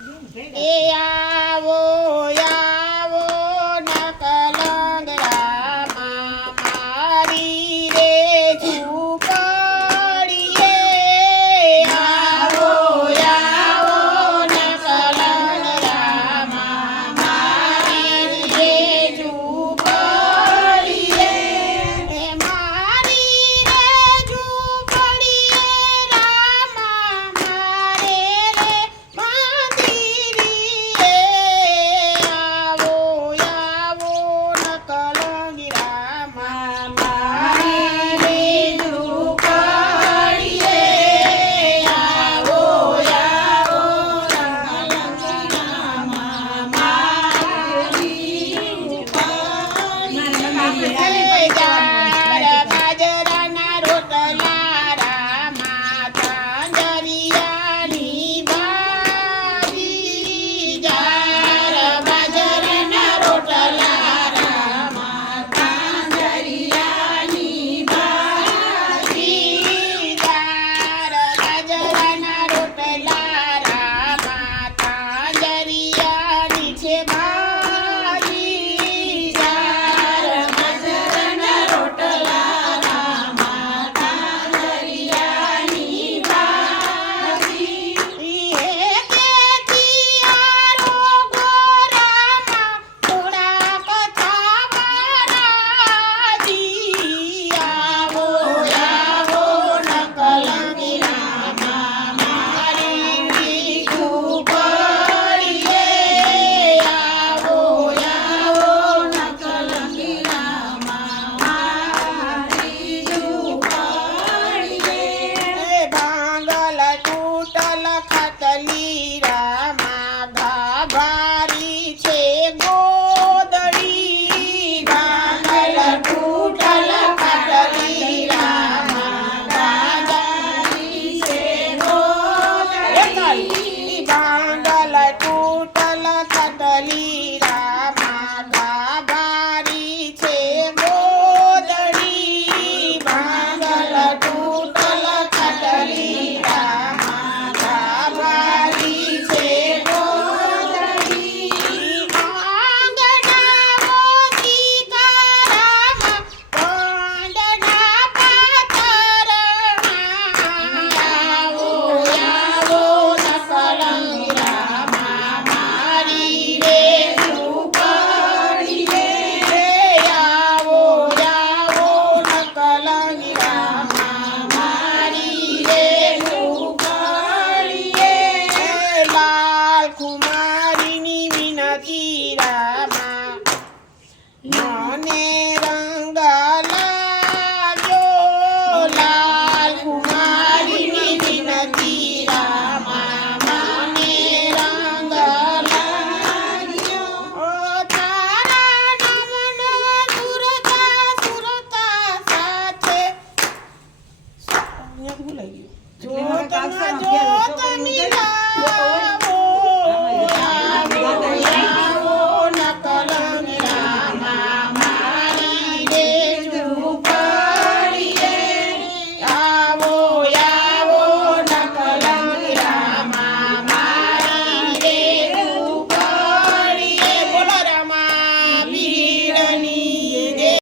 એ આવો આવો નકલંગરામાં મારી રે ઝૂંપડીએ. આવો આવો નકલંગરામાં મારી રે ઝૂંપડીએ. મારી રે ઝૂંપડીએ રામા મારે રે મંદિરીએ. આવો આવો નકલંગરામાં મારી રે ઝૂંપડીએ. આવો આવો નકલંગરામાં મારી ઝૂંપડીએ. બાજરાના રોટલા રામા તાંજરિયાની ભાજી. બાજરાના રોટલા રામા તાંજરિયાની ભાજી. બાજરાના રોટલા રામા તાંજરિયાની છે ભાજી. બાજરાના રોટલા રામા તાંજરિયાની ભાજી. હે દેતી આરો ગોરામાં થોડાક થાવા રાજી. આવો આવો નકલંગરામાં મારી ઝૂંપડીએ. આવો આવો નકલંગરામાં મારી ઝૂંપડીએ. ભાંગલ તૂટલ ખાટલી રામા ગાભારી છે ગોદડી. ભાંગલ તૂટલ ખાટલી રામા ગાભારી છે ગોદડી. ભાંગલ તૂટલ ખાટલી રામા ગાભારી છે ગોદડી. ભાંગલ તૂટલ ખાટલી રામા ગાભારી છે ગોદડી. આંગણાઓ દીકરામાં પંડના પાથરણા. આવો આવો નકલંગરામાં મારી રે ઝૂંપડીએ. આવો આવો નકલંગરામાં મારી રે ઝૂંપડીએ. લાલ કુમારીની વિનતી રામા મને રંગ લાગ્યો. લાલ કુમારીની વિનતી રામા મને રંગ લાગ્યો. ઓ તારા નામનો સુરતા સુરતા સાથે જોત મિલાવ